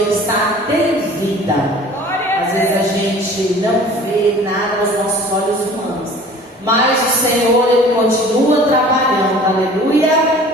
Ele está tem vida. Às vezes a gente não vê nada aos nossos olhos humanos, mas o Senhor, Ele continua trabalhando. Aleluia.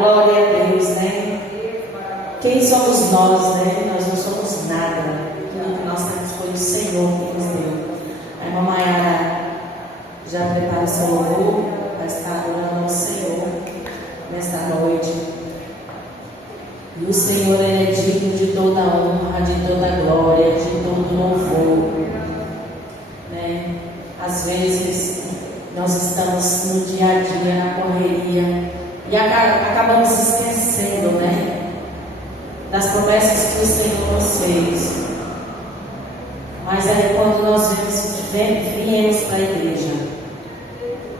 Glória a Deus, né? Quem somos nós, né? Nós não somos nada. Tudo que nós temos foi o Senhor que nos deu. A irmã Maiara já prepara o seu louvor para estar adorando ao Senhor nesta noite. E o Senhor é digno de toda honra, de toda glória, de todo louvor, né? Às vezes nós estamos no dia a dia, na correria, e acabamos esquecendo, né, das promessas que o Senhor nos fez. Mas aí quando nós viemos para a igreja,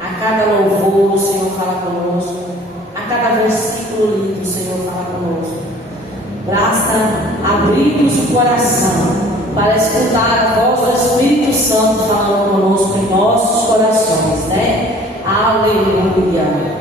a cada louvor o Senhor fala conosco, a cada versículo lido o Senhor fala conosco. Basta abrirmos o coração para escutar a voz do Espírito Santo falando conosco em nossos corações, né? Aleluia!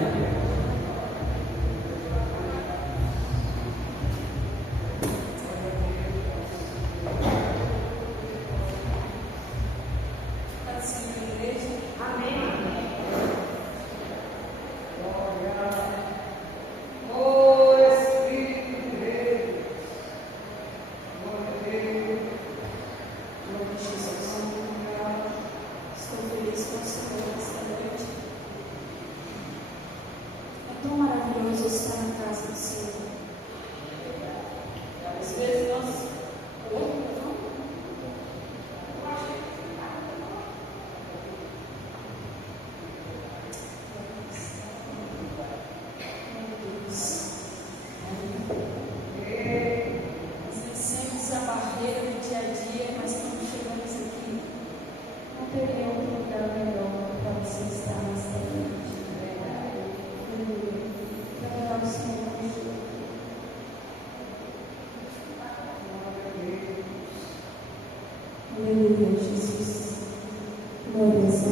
Humilhar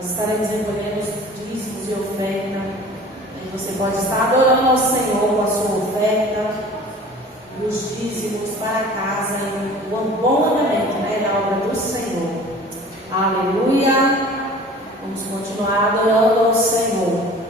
Nós estaremos recolhendo os dízimos e oferta. E você pode estar adorando ao Senhor com a sua oferta e os dízimos para casa e um bom andamento, né, na obra do Senhor. Aleluia! Vamos continuar adorando ao Senhor.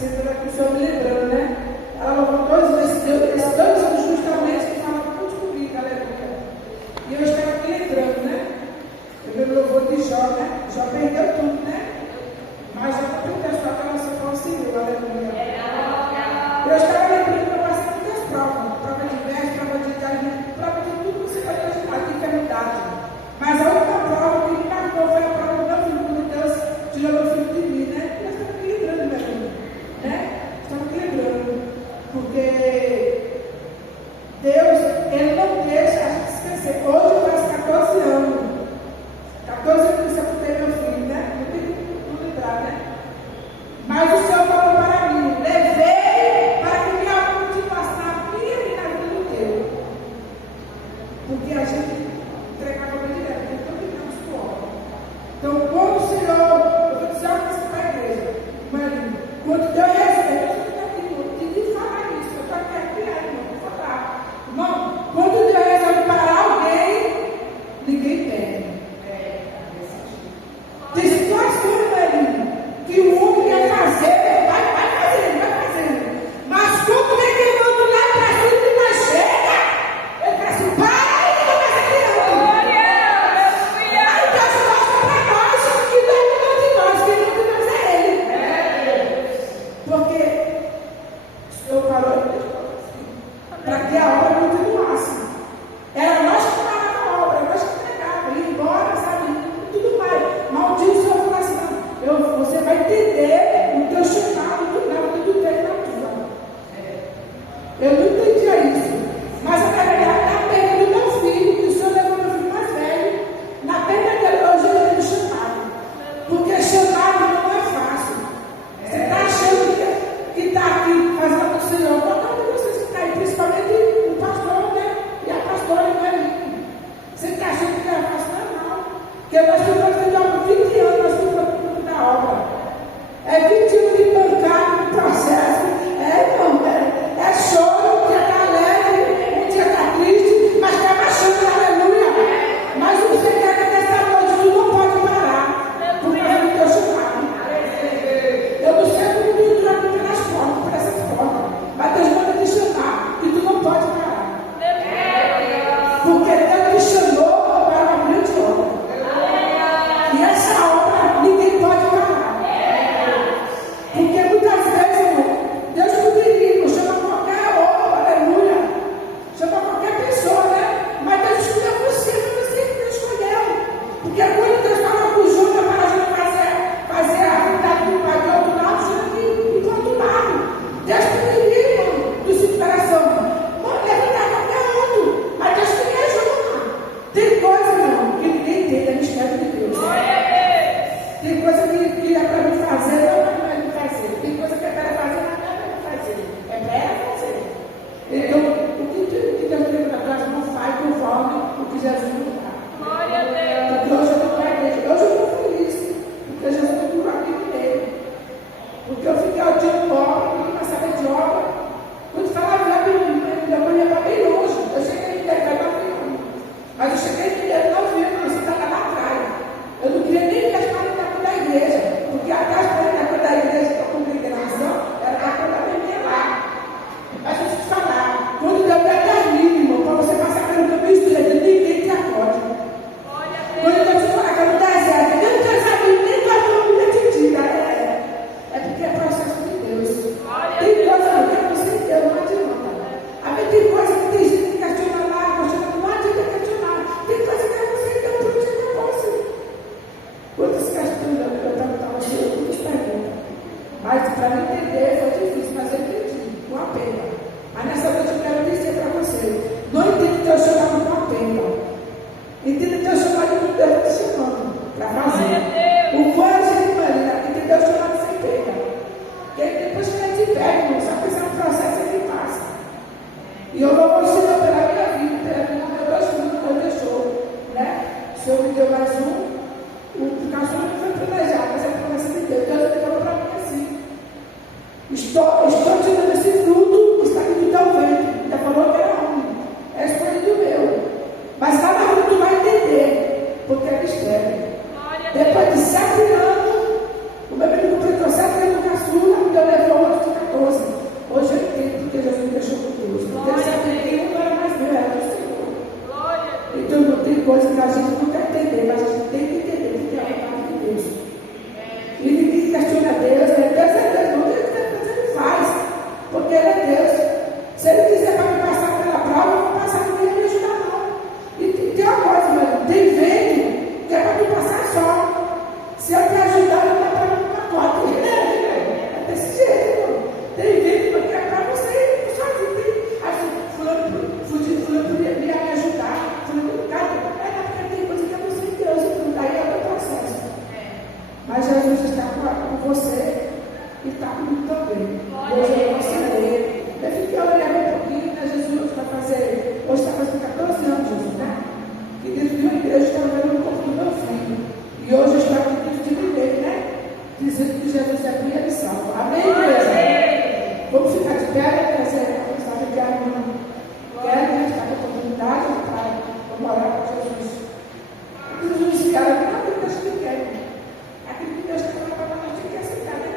sendo aqui o senhor me lembrando, né? Ela louvou 2 meses, esses 2 anos justamente que fala com o comigo, aleluia. E eu estava aqui lembrando, né? Eu me louvor de Jó, né? Jó perdeu tudo, né? Mas já perdeu a sua casa, só conseguiu, aleluia. Eu estava lembrando que eu passei muitas provas, prova de verso, prova de idade, prova de tudo que você pode imaginar, de enfermidade. Mas a única prova que me marcou foi a prova do meu filho, quando Deus tirou meu filho de mim, né? Eu estava aqui lembrando, meu filho, né? Estava aqui lembrando, porque Deus, Ele não deixa a gente esquecer. Hoje eu faço 14 anos. 14 anos que eu sepultei meu filho, né? Não tem como lembrar, né? Mas o Senhor falou para mim, levei para que minha continuação na minha e na vida do teu. Porque a gente entregava para direto, porque não ficamos com obra. Então, quando o Senhor, eu vou dizer uma coisa para a igreja, mãe, quando Deus recebe, eu estou aqui, eu te falar isso, eu estou aqui, irmão, vou falar. Irmão, quando Deus resolve parar alguém, ninguém pede. Tem situações, Marinho, que o homem quer fazer, vai fazendo. Mas quando vem queimando lá para cima e não chega, ele fala assim, para e começa a criar. Aí Deus mostra para nós que não é de nós, quem não de nós é Ele. Porque o Senhor falou para que a obra continuasse. Era nós que parávamos a obra, nós que entregávamos, ia embora, sabe, tudo mais. Mas um dia o Senhor falou assim, você vai entender o teu chamado na vida do teu e na tua. Eu não entendia isso. Mas na verdade, na perda do meu filho, que o Senhor levou meu filho mais velho, na perda dele, hoje eu tenho chamado. Porque chamado não é fácil. Você está achando que está aqui fazendo o Senhor. Qualquer um de vocês que está aí, principalmente o pastor, né? E a pastora, né? Você está achando que é fácil? Não. Porque nós estamos fazendo 20 anos, nós estamos fazendo da obra. É 20 anos de pancada, de processo. Irmão, é choro, um dia está alegre, um dia está triste, mas está marchando, aleluia. Mas você quer que nessa noite tu não pode parar, porque é o teu chamado. Eu não sei como tu entra aqui pelas portas, por essas portas, mas Deus manda te chamar, e tu não pode parar. Porque Deus te chamou para uma grande obra. E essa obra ninguém pode parar. Porque muitas vezes, irmão, Deus poderia, chama qualquer obra, aleluia. Chama qualquer pessoa, né? Mas Deus escolheu você, foi você que Deus escolheu. Porque quando Deus estava com o Júnior para a gente fazer a vontade do Pai do outro lado, o Júnior ficou do lado. Deus poderia, irmão, do seu coração. Levantar qualquer outro. Mas Deus queria ajudar. Tem coisa, irmão, que ninguém entende, é mistério de Deus. Tem coisa que é para mim fazer, não é para mim fazer. Tem coisa que é para fazer, não é para mim fazer. É para ela fazer. Então, o que Deus tem para nós não faz conforme o que Jesus não faz. Glória a Deus. Porque hoje eu estou para a igreja. Hoje eu estou feliz. Porque Jesus está por aqui comigo. Porque eu fiquei o dia de obra, não passava de obra. Quando falava lá, minha mãe ia para bem longe. Eu cheguei em Mineiro, 9 anos. Mas eu cheguei em Mineiro, 9 anos, você estava lá atrás. Eu não queria nem ver as paredes da igreja. Porque atrás da igreja que eu congregação era a coisa da minha lá. Mas deixa eu te falar, quando Deus determina, irmão, para você passar pelo caminho estreito, ninguém te acorde. Quando Deus te falar que é no deserto, nem o teu sabia, nem tua família te tira. É porque é processo de Deus. Tem coisa que é você que Deus não adianta. Tem coisa que tem gente que questiona lá, questiona, não adianta questionar. Tem coisa que é você que Deus não te negócio. Quantas questões eu estava cheio de muitas perguntas. Mas para mim entender foi difícil, mas eu entendi, com a pena. Mas nessa noite eu quero dizer para você: não entende teu chamado com a pena. Entende teu chamado com Deus te chamando para fazer. O quanto de Maria, entendeu o chamado sem pena. Porque depois que ele te pega, irmão, só pensar no processo ele passa. E eu vou mostrar pela minha vida, pela minha vida, 2 filhos que Deus deixou. Né? O Senhor me deu mais um. O cachorro não foi planejado, mas é a promessa de Deus. Deus falou para mim assim: estou te dando esse fruto, está aqui do teu ventre. Ainda falou que era homem, é escolhido meu. Mas lá na rua tu vai entender, porque é mistério. Depois de 7 anos, o meu menino completou 7 anos no caçula, então levou outro com você e está comigo também. Hoje eu considerei. Eu fiquei olhando um pouquinho, né? Jesus vai fazer, hoje está fazendo 14 anos, Jesus, né? E Deus viu a igreja está vendo o corpo do meu filho. E hoje eu estou aqui de viver, né? Dizendo que Jesus é minha e salvo. Amém, igreja? Vamos ficar de pé, trazer a mensagem de ânimo. Quero que está com a oportunidade, Pai. Vamos orar com Jesus. Jesus, cara, não é aquilo que Deus te quer. Aquilo que Deus está falando para nós, a gente quer aceitar, né?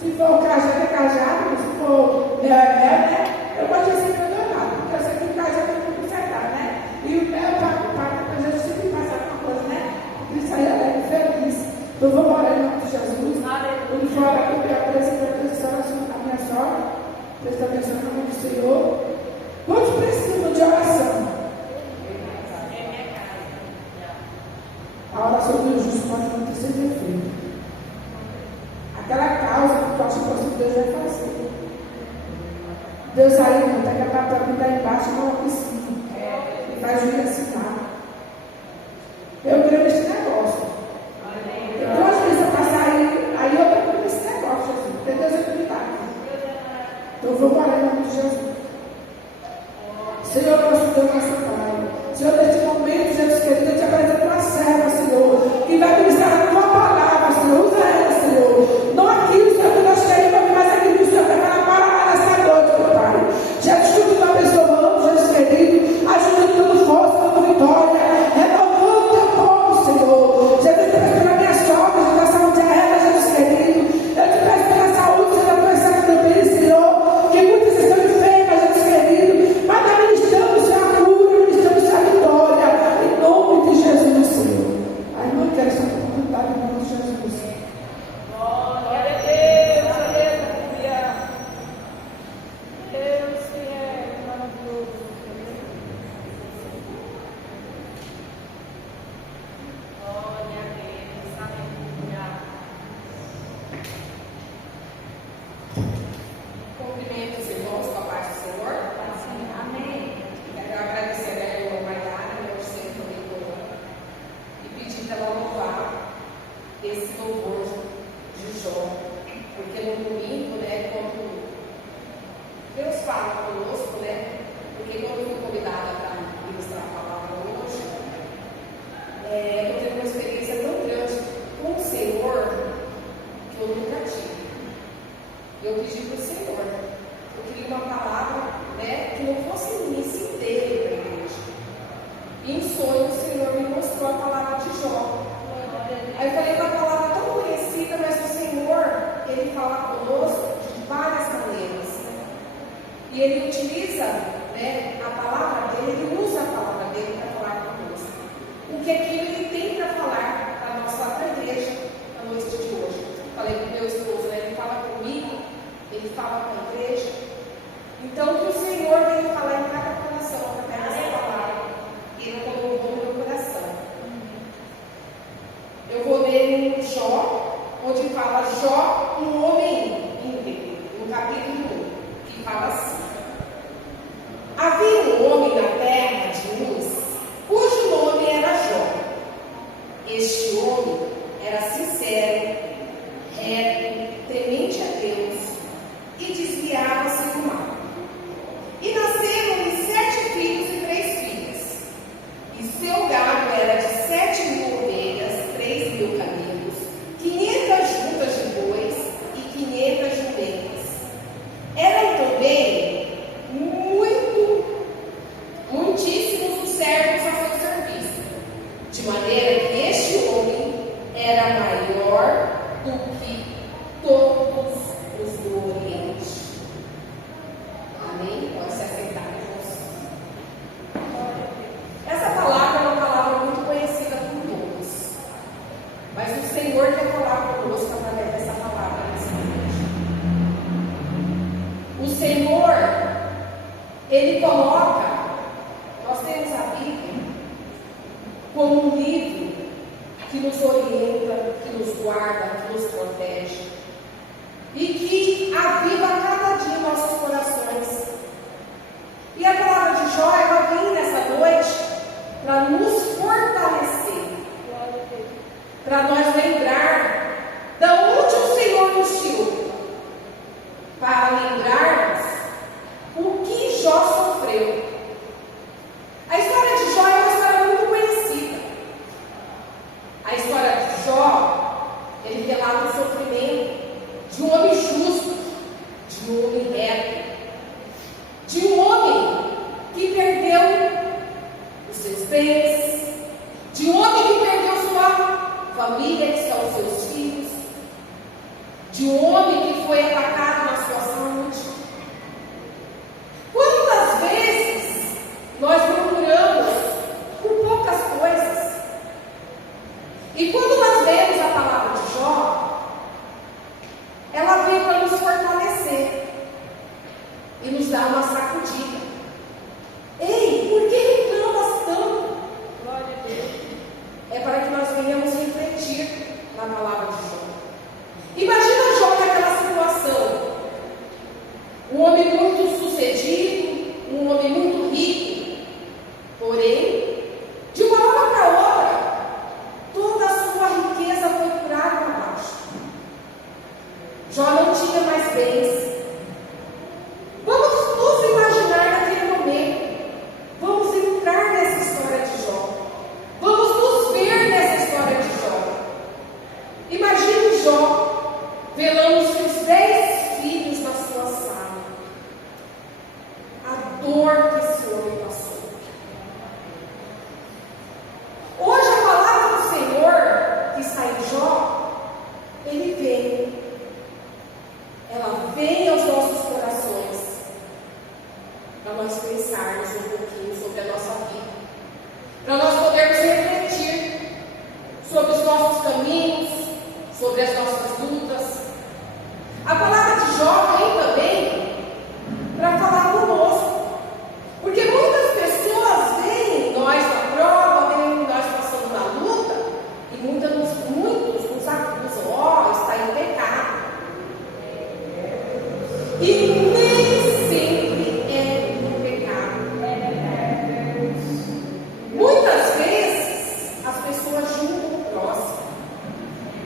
Se for cajado, é cajado. Se for mel, é mel, né? Eu gosto de aceitar do lado, porque eu sei que o cajado é muito acertar, né? E o mel, para Jesus sempre passa alguma coisa, né? Porque isso aí é feliz. Então vamos orar em nome de Jesus. Onde fora que eu apresento a minha sogra, presta atenção no nome do Senhor. Quantos precisam de oração? A oração do justo pode não ter sido feita. Aquela causa que tu acha que Deus vai fazer. Deus aí, irmão, pega a tua vida aí embaixo na oficina. E faz o ensinar. Eu creio nesse negócio. Então, às vezes, eu passar aí eu creio nesse negócio, Jesus. Porque Deus é cuidado. Então, vamos orar em nome de Jesus. Senhor, nosso Deus, nosso Pai. Senhor, neste momento, Jesus querido, eu te apresento uma serva, Senhor, que vai ministrar a tua palavra, Senhor. Usa ela, Senhor. Não aquilo, Senhor, que nós queremos, mas aquilo que o Senhor quer falar para nós nessa noite, meu Pai. Jesus, tu me abençoando, Jesus querido, ajuda dando força, dando vitória, renovando o teu povo, Senhor. Jesus, eu peço pela minha sogra, pela saúde a ela, Jesus querido. Eu te peço pela saúde, Senhor, da tua serva também, Senhor, que muitas estão enfermas, Jesus querido, mas nós ministramos a cura, ministramos a vitória, em nome de Jesus, Senhor. Ai, não quero essa oportunidade em nome de Jesus. Glória a Deus, aleluia. Deus que é maravilhoso. Glória a Deus, aleluia. Cumprimento os irmãos com a paz do Senhor. Amém. Quero agradecer a irmã Mariana, meu centro leitora, e pedir para ela louvar esse louvor de Jó, porque no domingo, né, quando Deus fala conosco, né, porque quando eu fui convidada para ministrar a palavra hoje, eu tive uma experiência tão grande com o Senhor que eu nunca tive. Eu pedi para o Senhor, eu queria uma palavra, né, que não fosse início inteiro para a igreja. E em sonho o Senhor me mostrou a palavra de Jó. Aí eu falei, uma palavra tão conhecida, mas o Senhor, Ele fala conosco de várias maneiras. E Ele utiliza, né, a palavra dele, Ele usa a palavra dele para falar conosco. O que aquilo Ele tem para falar para a nossa igreja na noite de hoje. Falei com meu esposo, né, ele fala comigo, Ele fala com a igreja. Então, que o Senhor venha falar em cada coração através dessa palavra. Ele colocou no meu coração. Eu vou ler em Jó, onde fala Jó, um homem íntegro, no capítulo 1, que fala assim: havia um homem na terra de Uz, cujo nome era Jó. Este homem era sincero, reto, temente a Deus, e desviava-se do mal. E nasceram-lhe 7 filhos e 3 filhas. E seu gado era de 7.000 ovelhas, 3.000 camelos, 500 juntas de bois e 500 jumentas. Eram também muitíssimos os servos a seu serviço, de maneira que este homem era maior do que todos os do Oriente. Amém? Pode se aceitar, irmãos. Essa palavra é uma palavra muito conhecida por todos, mas o Senhor quer falar conosco através dessa palavra nessa noite. O Senhor, Ele coloca, nós temos a Bíblia como um livro que nos orienta, que nos guarda, que nos protege e que aviva cada dia nossos corações. E a palavra de Jó, ela vem nessa noite para nos fortalecer, para nós lembrar da ele relata o sofrimento de um homem justo, de um homem reto, de um homem que perdeu os seus bens, de um homem que perdeu sua família, que são os seus filhos, de um homem que foi atacado na sua saúde. Quantas vezes nós procuramos por poucas coisas? E quando nós lemos a palavra de Jó, ela vem para nos fortalecer e nos dar uma sacudida. Ei, por que reclamas tanto? Glória a Deus. É para que nós venhamos refletir na palavra de Jó. Imagina Jó naquela situação. Um homem muito sucedido, um homem muito rico, porém, de uma hora para outra, toda a sua riqueza foi por água abaixo. Jó não tinha mais bens. Vamos nos imaginar naquele momento. Vamos entrar nessa história de Jó. Vamos nos ver nessa história de Jó. Imagine Jó velando seus 10 filhos na sua sala. A dor que esse homem passou. Hoje a palavra do Senhor que está em Jó, ele vem. Ela vem aos nossos corações para nós pensarmos um pouquinho sobre a nossa vida, para nós podermos refletir sobre os nossos caminhos, sobre as nossas lutas. A palavra de Jó vem também para falar conosco, porque muitas pessoas veem nós na prova, veem nós passando na luta, e muitos nos acusam: ó, está em pecado. E nem sempre é um pecado. Muitas vezes as pessoas julgam o próximo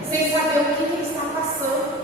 sem saber o que ele está passando.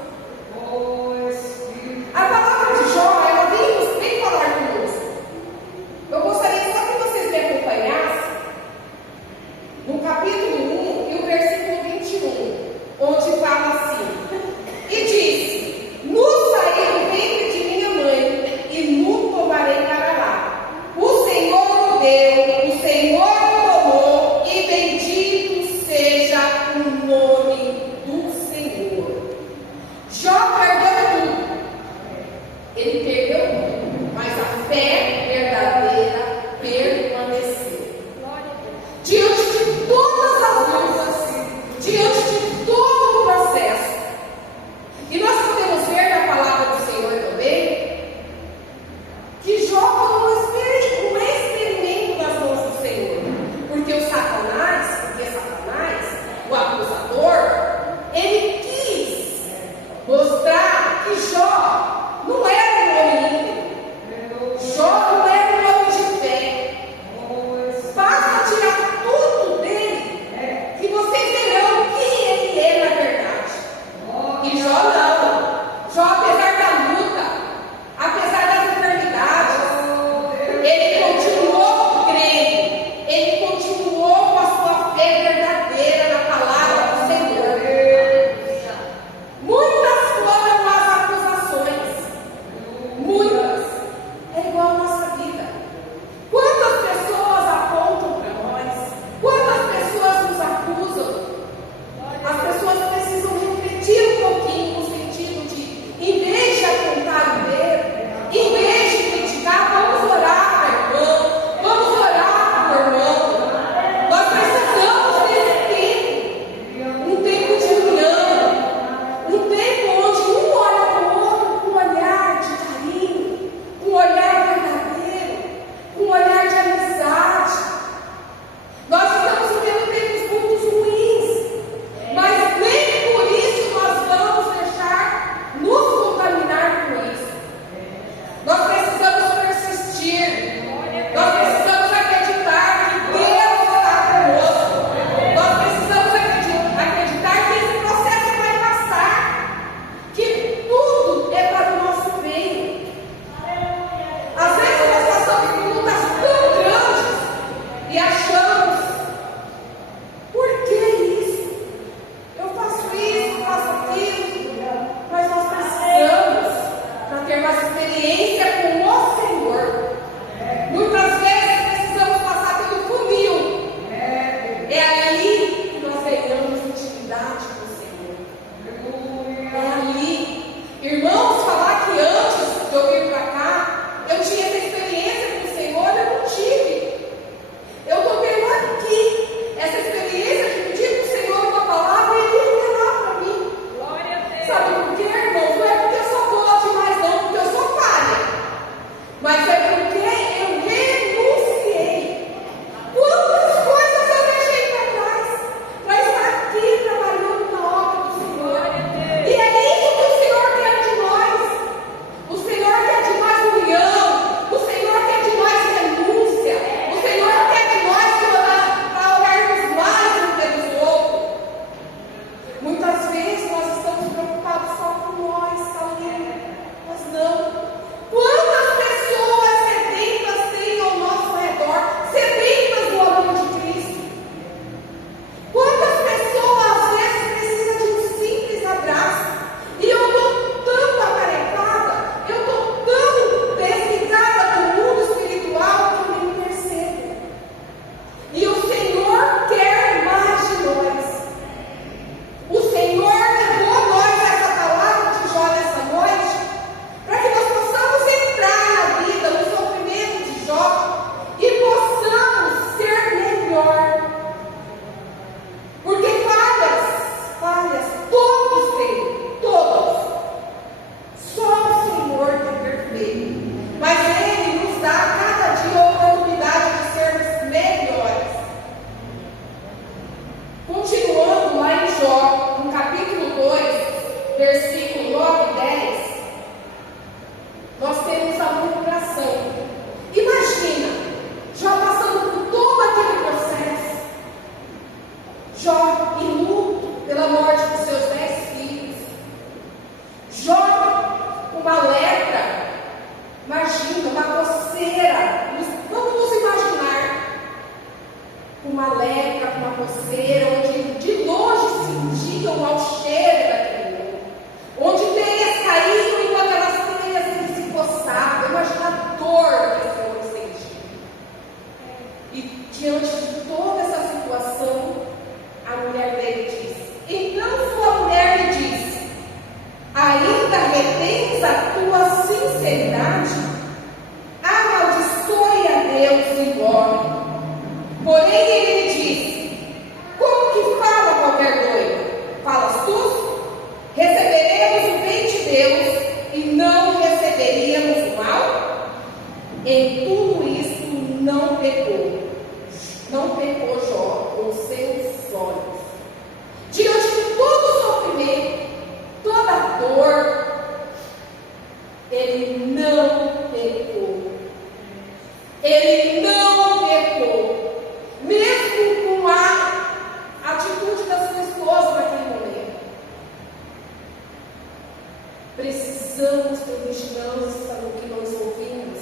precisamos ter vigilância no que nós ouvimos.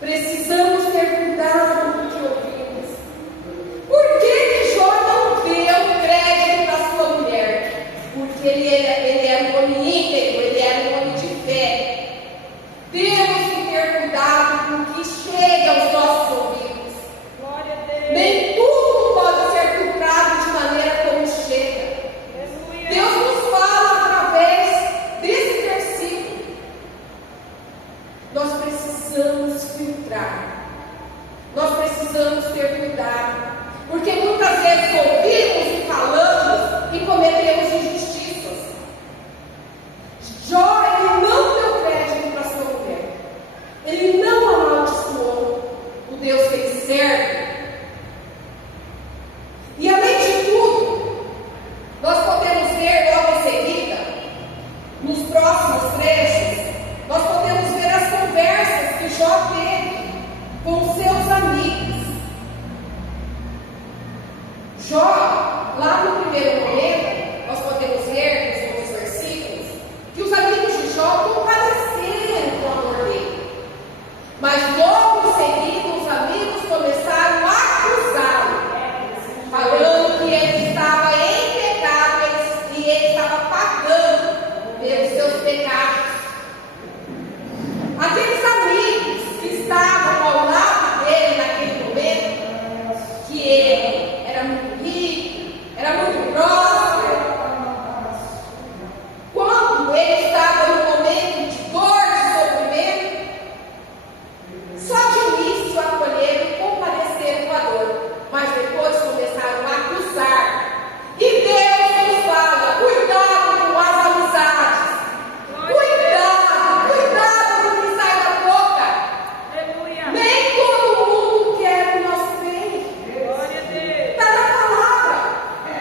Precisamos ter cuidado com o que ouvimos. Por que Jó não deu crédito para sua mulher? Porque ele era um homem íntegro, ele era um homem de fé. Temos que ter cuidado com o que chega aos nossos ouvidos. Glória a Deus. Nem tudo pode ser filtrado de maneira como chega. Aleluia. Deus nos fala através desse versículo. Nós precisamos filtrar. Nós precisamos ter cuidado. Porque muitas vezes ouvimos e falamos e cometemos injustiças. Jó, ele não deu crédito para sua mulher. Ele não amaldiçoou o Deus que ele serve. E além de tudo, nós podemos ver logo em seguida, nos próximos trechos, nós podemos ver as conversas que Jó teve com seus amigos. Jó, lá no primeiro momento, nós podemos ver nos outros versículos, que os amigos de Jó compadeceram do amor dele. Mas logo em seguida, os amigos começaram a acusá-lo, falando que ele estava em pecado e ele estava pagando pelos seus pecados. Aqueles amigos que estavam ao lado dele naquele momento, que ele era muito rico, era muito próspero, quando ele estava no momento de dor, de sofrimento, só de início acolheram e compadeceram com a dor, mas depois começaram a acusar. E Deus nos fala: cuidado com as amizades, cuidado, cuidado com o que sai da boca. Aleluia. Nem todo mundo quer o nosso bem. Glória a Deus. Está na palavra.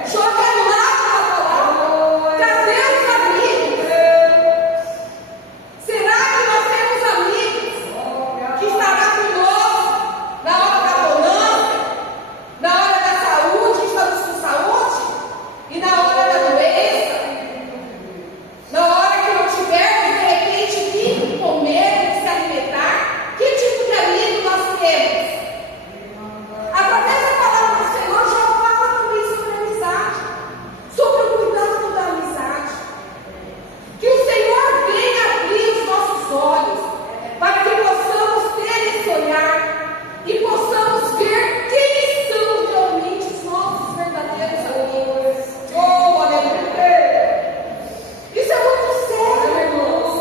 Joga lá na palavra. Cadê os amigos? Será que nós temos amigos que estará conosco na hora da bonança, na hora da saúde, estamos com saúde, e na hora da doença, na hora que não tivermos de repente que comer, que se alimentar? Que tipo de amigo nós temos? Através da palavra do Senhor, já fala também sobre a amizade, sobre o cuidado da amizade. Que o Senhor venha abrir os nossos olhos, para que possamos ter esse olhar e possamos ver quem são realmente os nossos verdadeiros amigos. Oh, aleluia! Isso é muito sério, irmãos.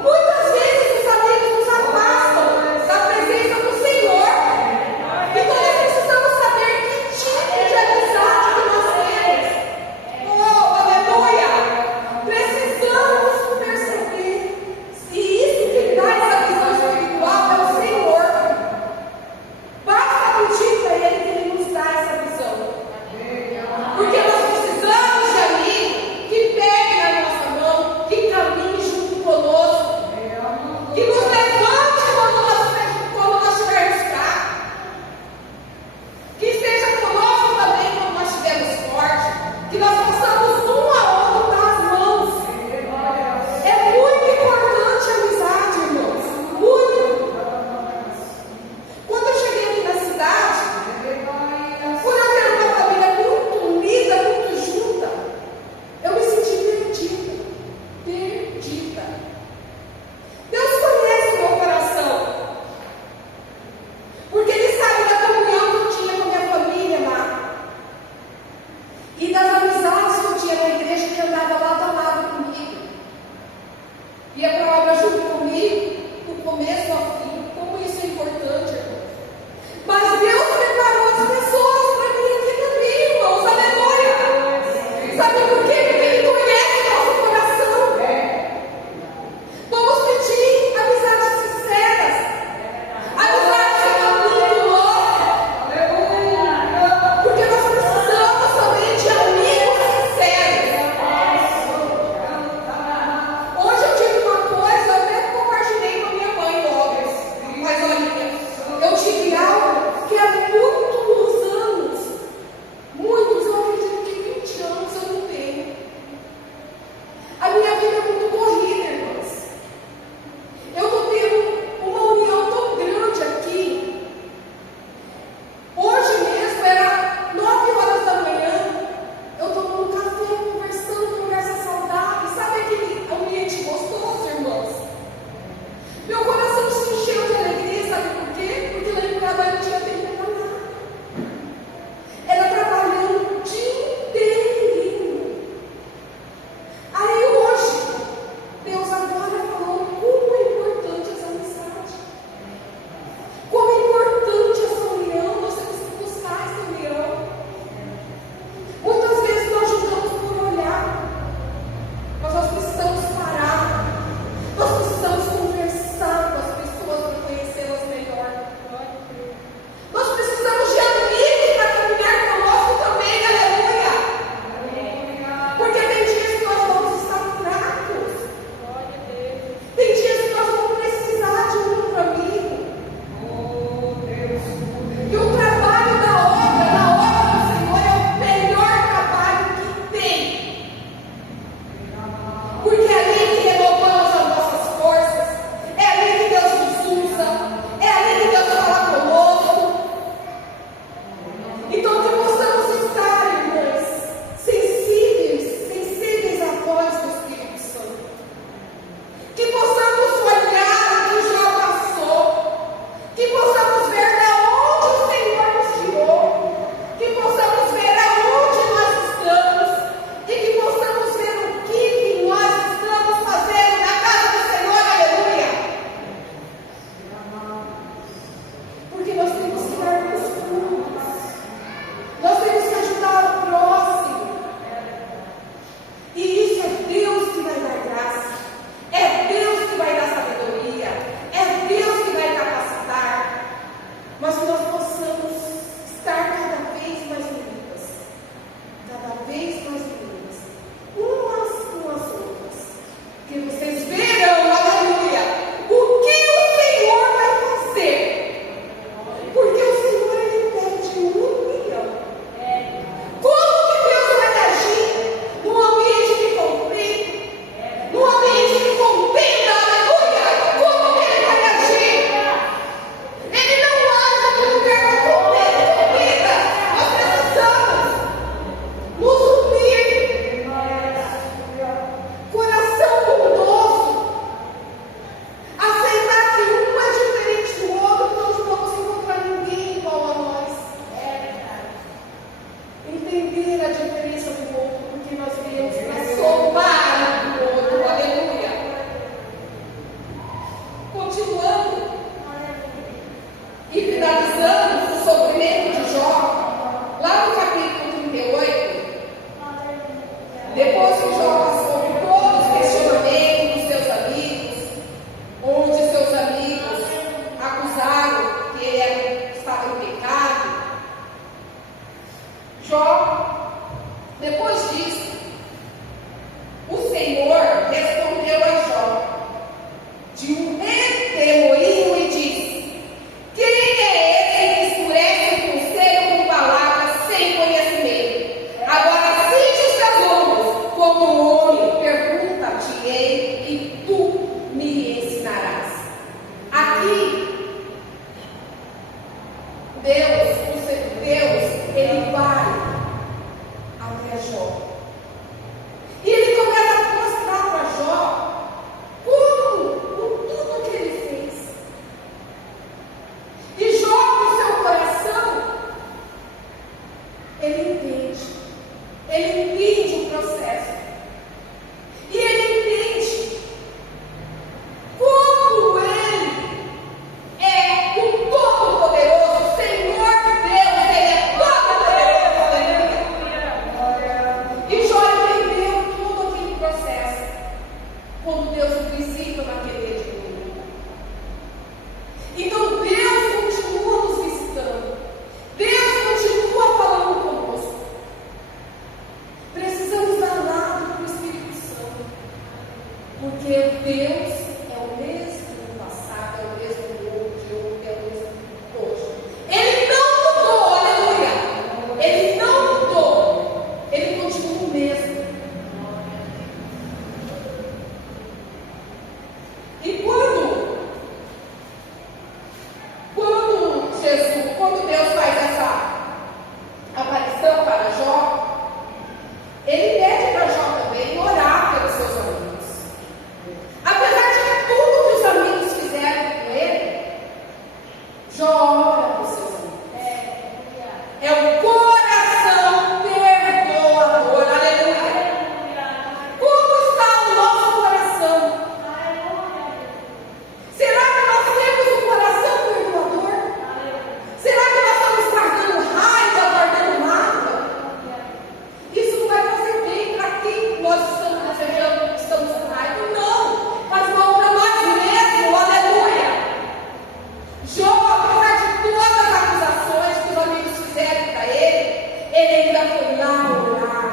Muitas vezes os amigos nos afastam da presença do Senhor. Então nós precisamos saber que tipo de amizade que nós temos. Oh, aleluia! Precisamos perceber se isso que dá essa visão espiritual é o Senhor. Basta pedir para Ele que Ele nos dá essa visão. Porque nós precisamos de amigos que peguem na nossa mão, que caminhem junto conosco, que nos levante quando nós estivermos fracos, que esteja conosco também quando nós estivermos fortes, que nós possamos um a outro dar as mãos. É muito importante a amizade, irmãos, muito. Quando eu cheguei aqui na cidade, por eu ter uma família muito unida, muito junta, eu me senti perdida, perdida. Deus conhece o meu coração, porque Ele sabe da comunhão que eu tinha com a minha família lá, e das amizades que eu tinha na igreja, que andava lado a lado comigo, ia para a obra junto comigo, do começo ao fim. Como isso é importante, irmãos. Mas Deus preparou as pessoas para mim aqui também, irmãos. Aleluia! Sabe por quê? Porque Ele conhece o nosso coração. Vamos pedir amizades sinceras, amizades que caminhem conosco. Porque nós precisamos também de amigos sinceros. Hoje eu tive uma coisa, eu até Deus é o mesmo no passado, é o mesmo hoje, é o mesmo hoje. Ele não mudou, aleluia. Ele não mudou. Ele continua o mesmo. E quando Deus faz essa aparição para Jó, ele pede para Jó também orar pelos seus amigos. Apesar de tudo que os amigos fizeram com ele, Jó ora pelos seus amigos. É o coração perdoador, aleluia. Como está o nosso coração? Será que nós temos um coração perdoador? Será que nós estamos guardando raiva, guardando mágoa? Isso não vai fazer bem para quem nós estamos desejando, estamos com raiva. Não, faz mal para nós mesmos, aleluia. Jó, apesar de todas as acusações que os amigos fizeram para ele ainda foi lá orar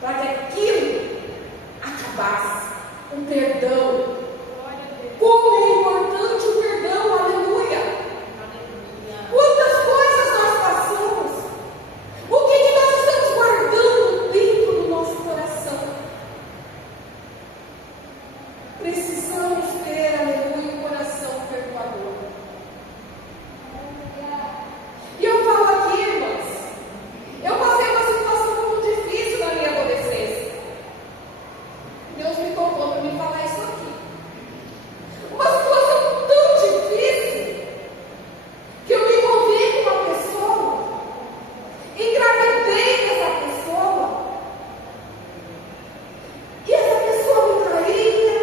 para que aquilo acabasse. Um perdão. Como é importante o perdão, aleluia. Quantas coisas nós passamos? O que nós estamos guardando dentro do nosso coração? Precisamos ter, aleluia, um coração perdoador. E eu falo aqui, irmãs, eu passei uma situação muito difícil na minha adolescência. Deus me tocou para me falar isso aqui. Uma situação tão difícil que eu me envolvi com uma pessoa, engravidei dessa pessoa, e essa pessoa me traía.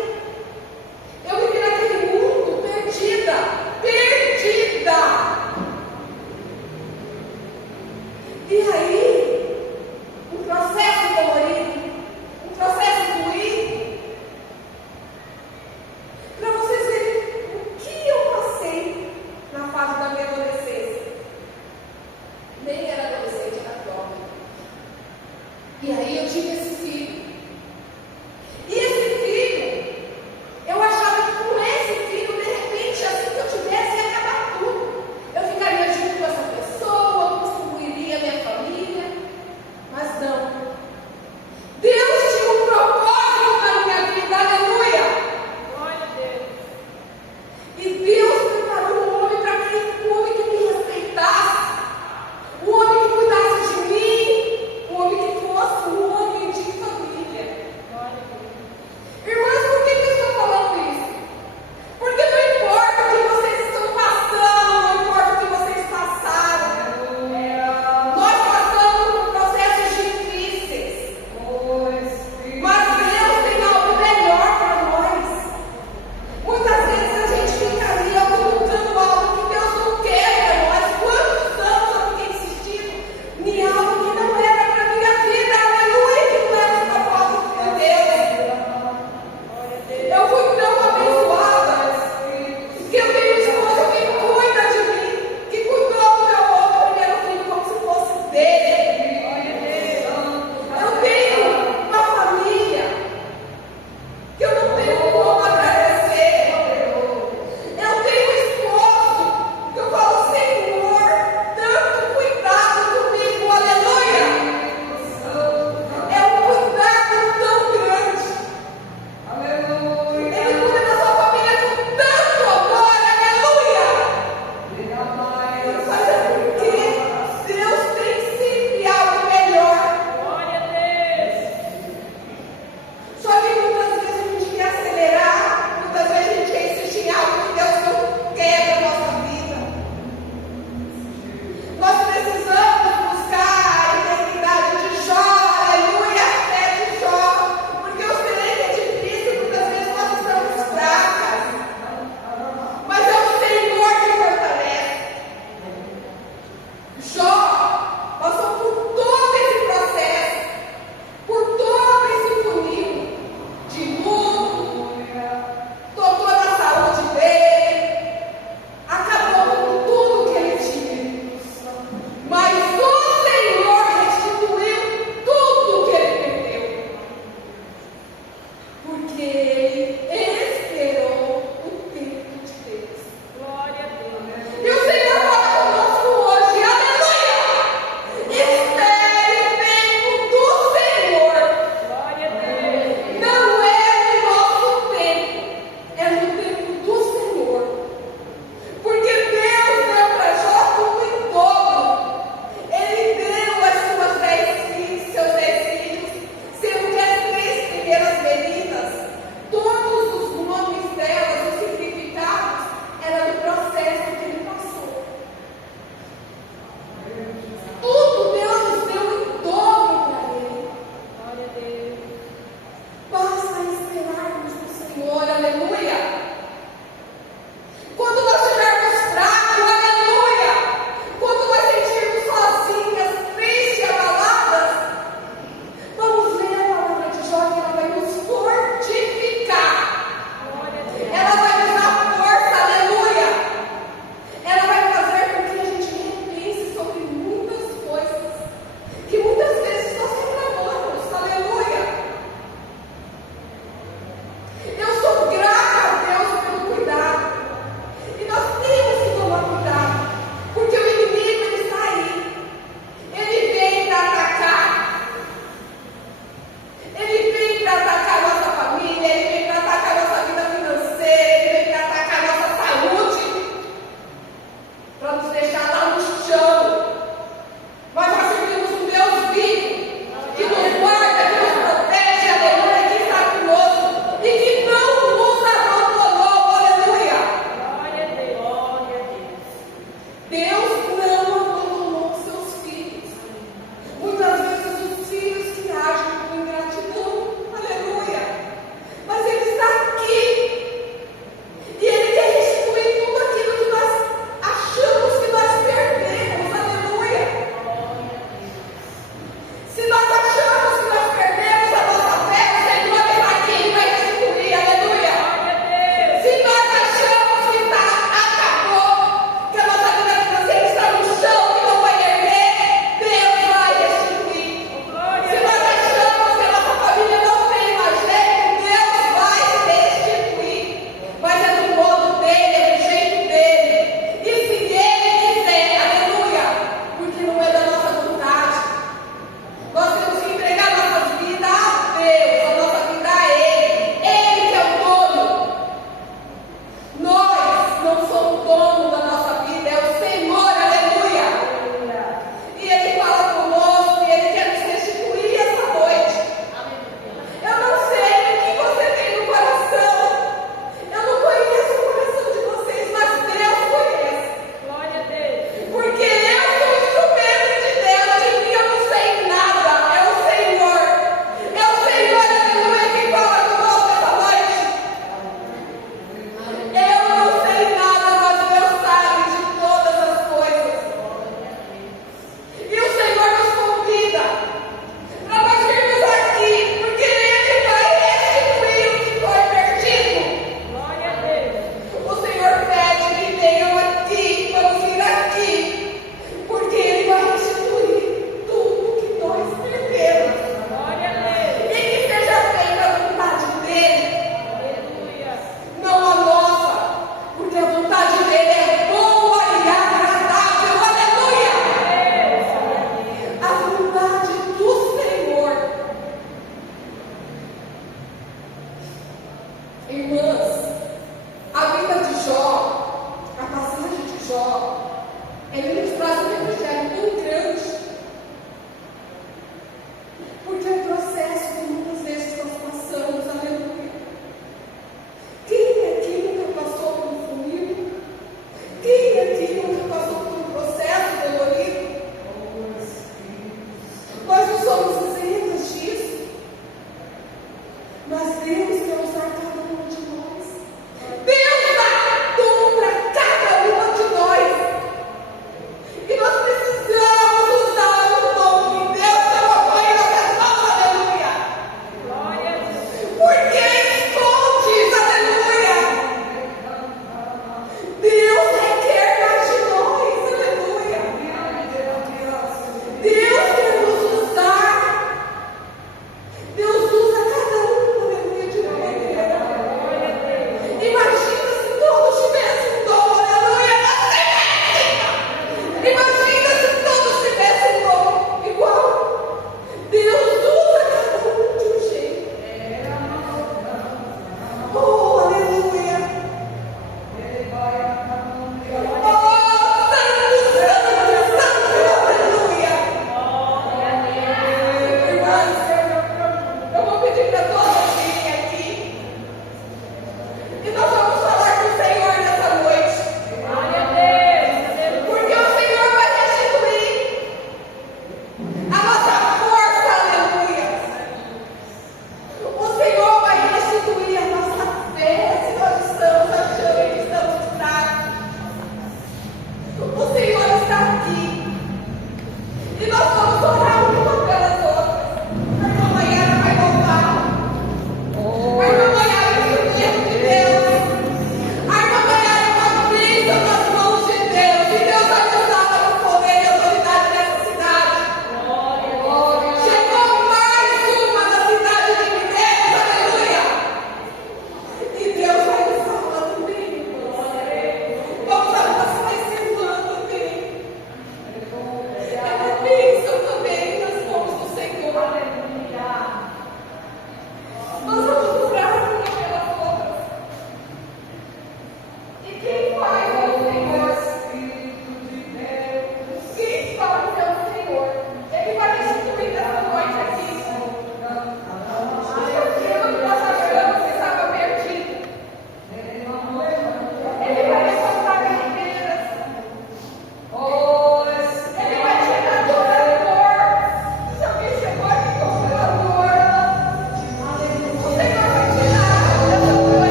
Eu vivi naquele mundo perdida. E aí, um processo dolorido, um processo doído, para vocês verem o que eu passei na fase da minha adolescência. Nem era adolescente, era jovem. E aí eu tive esse filho.